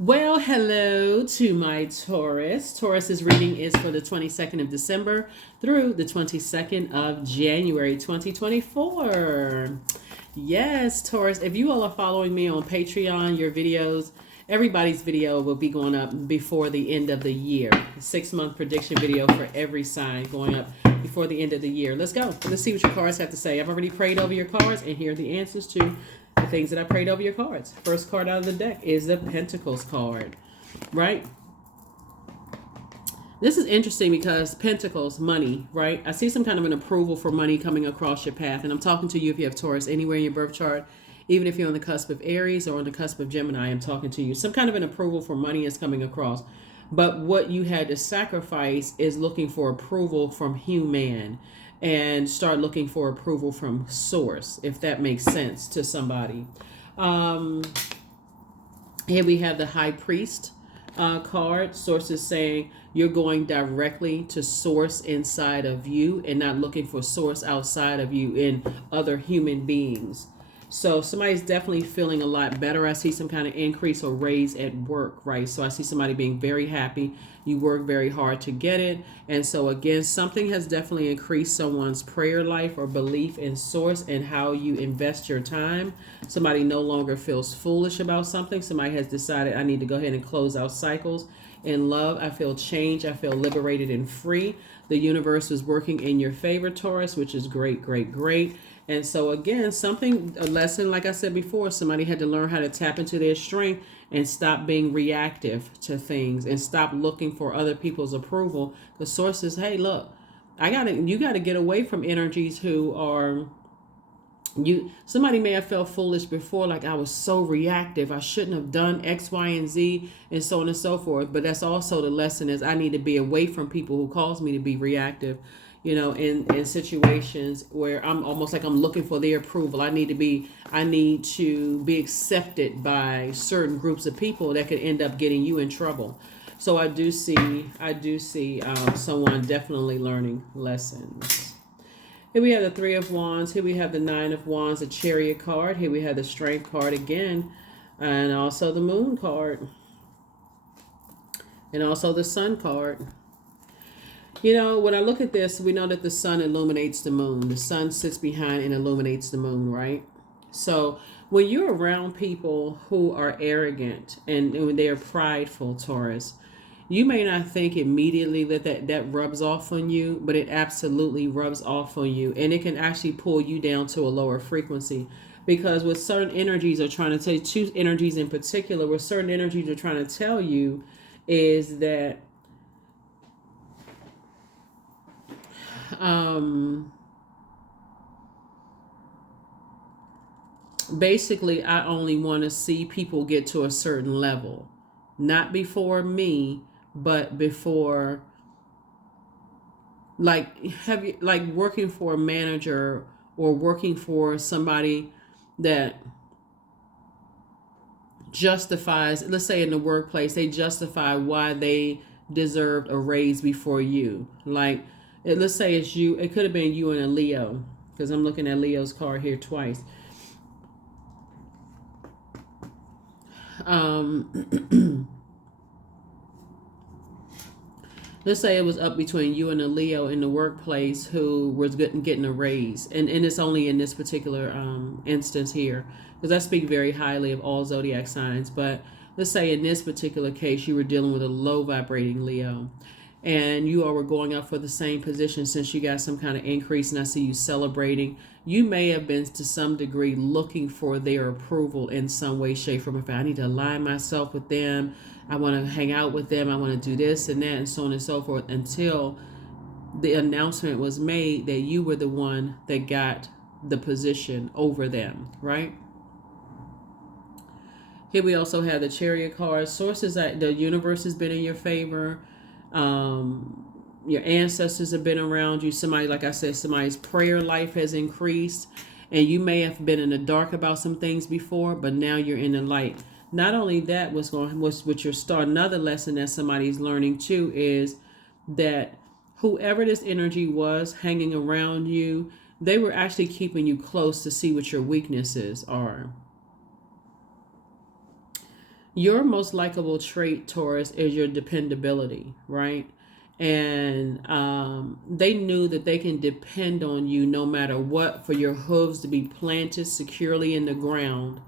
Well, hello to my Taurus. Taurus's reading is for the 22nd of December through the 22nd of January 2024. Yes, Taurus, if you all are following me on Patreon, your videos, everybody's video will be going up before the end of the year. 6-month prediction video for every sign going up before the end of the year. Let's go. Let's see what your cards have to say. I've already prayed over your cards, and here are the answers to the things that I prayed over your cards. First card out of the deck is the Pentacles card, right? This is interesting because Pentacles, money, right? I see some kind of an approval for money coming across your path. And I'm talking to you if you have Taurus anywhere in your birth chart, even if you're on the cusp of Aries or on the cusp of Gemini, I'm talking to you. Some kind of an approval for money is coming across. But what you had to sacrifice is looking for approval from human and start looking for approval from source, if that makes sense to somebody. Um, Here we have the High Priest card. Source is saying you're going directly to source inside of you and not looking for source outside of you in other human beings. So somebody's definitely feeling a lot better. I see some kind of increase or raise at work, right? So I see somebody being very happy. You work very hard to get it. And so again, something has definitely increased someone's prayer life or belief in source and how you invest your time. Somebody no longer feels foolish about something. Somebody has decided I need to go ahead and close out cycles. In love, I feel change. I feel liberated and free. The universe is working in your favor, Taurus, which is great, great, great. And so again, a lesson, like I said before, somebody had to learn how to tap into their strength and stop being reactive to things and stop looking for other people's approval. The source is, hey, look, you gotta get away from energies who are somebody may have felt foolish before, like I was so reactive, I shouldn't have done X, Y, and Z, and so on and so forth. But that's also the lesson is I need to be away from people who cause me to be reactive, in situations where I'm almost like I'm looking for their approval. I need to be accepted by certain groups of people that could end up getting you in trouble. So I do see someone definitely learning lessons. Here we have the Three of Wands. Here we have the Nine of Wands, the Chariot card. Here we have the Strength card again, and also the Moon card, and also the Sun card. When I look at this, we know that the sun illuminates the moon. The sun sits behind and illuminates the moon, right? So when you're around people who are arrogant and when they are prideful, Taurus, you may not think immediately that rubs off on you, but it absolutely rubs off on you. And it can actually pull you down to a lower frequency. Because with certain energies are trying to tell you, two energies in particular, with certain energies are trying to tell you is that basically I only want to see people get to a certain level, not before me, but before, like, have you, like, working for a manager or working for somebody that justifies, let's say in the workplace, they justify why they deserved a raise before you. Like, let's say it's you, it could have been you and a Leo, because I'm looking at Leo's card here twice. Let's say it was up between you and a Leo in the workplace who was getting a raise, and it's only in this particular instance here, because I speak very highly of all zodiac signs. But let's say in this particular case, you were dealing with a low vibrating Leo, and you all were going up for the same position since you got some kind of increase, and I see you celebrating. You may have been to some degree looking for their approval in some way, shape, or form. I need to align myself with them. I want to hang out with them. I want to do this and that and so on and so forth, until the announcement was made that you were the one that got the position over them, right? Here we also have the Chariot card. Sources that the universe has been in your favor. Your ancestors have been around you. Somebody, like I said, somebody's prayer life has increased, and you may have been in the dark about some things before, but now you're in the light. Not only that, what's your start, another lesson that somebody's learning too is that whoever this energy was hanging around you, they were actually keeping you close to see what your weaknesses are. Your most likable trait, Taurus, is your dependability, right? And they knew that they can depend on you no matter what for your hooves to be planted securely in the ground,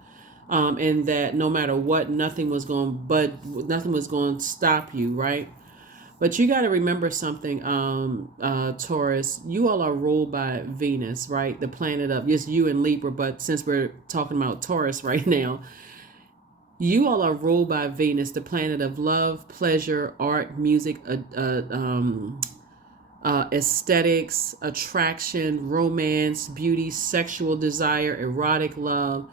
and that no matter what, nothing was going to stop you, right? But you got to remember something, Taurus. You all are ruled by Venus, right? The planet of, yes, you and Libra, but since we're talking about Taurus right now, you all are ruled by Venus, the planet of love, pleasure, art, music, aesthetics, attraction, romance, beauty, sexual desire, erotic love.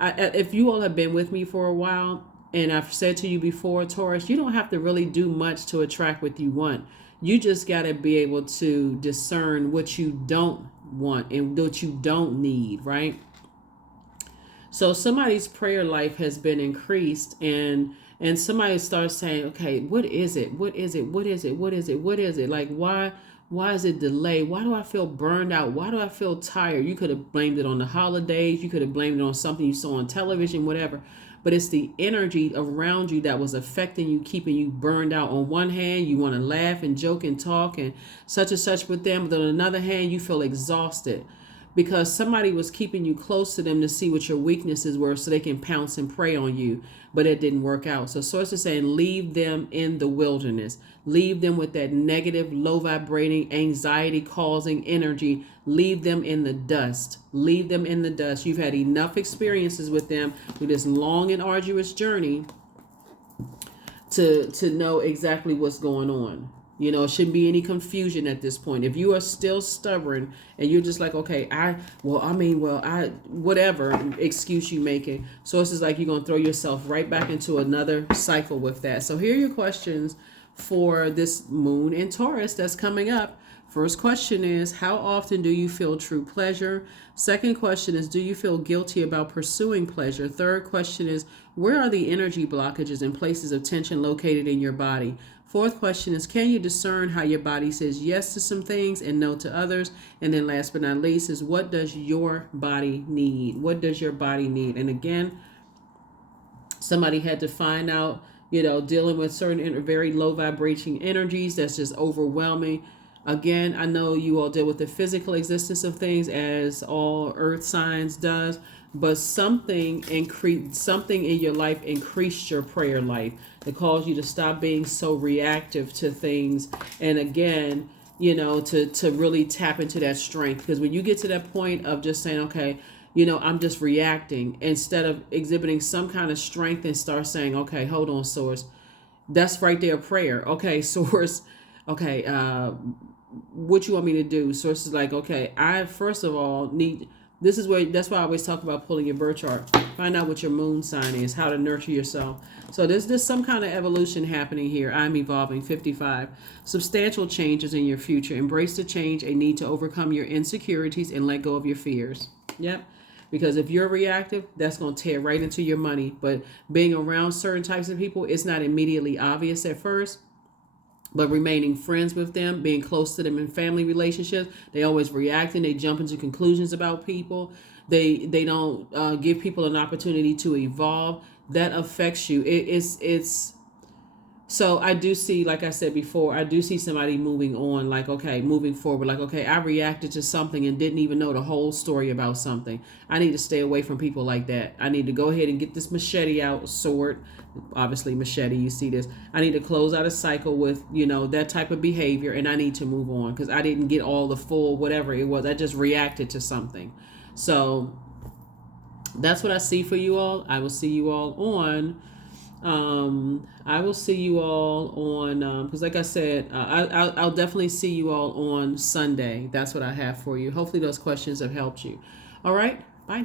If you all have been with me for a while, and I've said to you before, Taurus, you don't have to really do much to attract what you want. You just got to be able to discern what you don't want and what you don't need, right? So somebody's prayer life has been increased, and somebody starts saying, okay, what is it? What is it? What is it? What is it? What is it? Like, why is it delayed? Why do I feel burned out? Why do I feel tired? You could have blamed it on the holidays. You could have blamed it on something you saw on television, whatever. But it's the energy around you that was affecting you, keeping you burned out. On one hand, you want to laugh and joke and talk and such with them. But on another hand, you feel exhausted because somebody was keeping you close to them to see what your weaknesses were so they can pounce and prey on you, but it didn't work out. So Source is saying leave them in the wilderness. Leave them with that negative, low vibrating, anxiety causing energy. Leave them in the dust. Leave them in the dust. You've had enough experiences with them with this long and arduous journey to know exactly what's going on. You know, it shouldn't be any confusion at this point. If you are still stubborn and you're just like, okay, whatever excuse you making. So it's just like you're going to throw yourself right back into another cycle with that. So here are your questions for this moon in Taurus that's coming up. First question is, how often do you feel true pleasure? Second question is, do you feel guilty about pursuing pleasure? Third question is, where are the energy blockages and places of tension located in your body? Fourth question is, can you discern how your body says yes to some things and no to others? And then last but not least is, what does your body need? What does your body need? And again, somebody had to find out, dealing with certain very low vibrating energies that's just overwhelming. Again, I know you all deal with the physical existence of things as all earth signs does, but something in your life increased your prayer life that caused you to stop being so reactive to things. And again, to really tap into that strength. Because when you get to that point of just saying, okay, I'm just reacting, instead of exhibiting some kind of strength and start saying, okay, hold on, Source. That's right there, prayer. Okay, Source. Okay, what you want me to do? Source is like, okay, I first of all need, that's why I always talk about pulling your birth chart. Find out what your moon sign is, how to nurture yourself. So there's some kind of evolution happening here. I'm evolving. 55. Substantial changes in your future. Embrace the change and need to overcome your insecurities and let go of your fears. Yep. Because if you're reactive, that's going to tear right into your money. But being around certain types of people, it's not immediately obvious at first. But remaining friends with them, being close to them in family relationships, they always react and they jump into conclusions about people. They don't give people an opportunity to evolve. That affects you. It's so I do see, like I said before, I do see somebody moving on, like, okay, moving forward, like, okay, I reacted to something and didn't even know the whole story about something. I need to stay away from people like that. I need to go ahead and get this machete out, sword, obviously machete, you see this. I need to close out a cycle with, that type of behavior, and I need to move on because I didn't get all the full whatever it was. I just reacted to something. So that's what I see for you all. I will see you all on because like I said, I'll definitely see you all on Sunday. That's what I have for you. Hopefully those questions have helped you. All right, bye.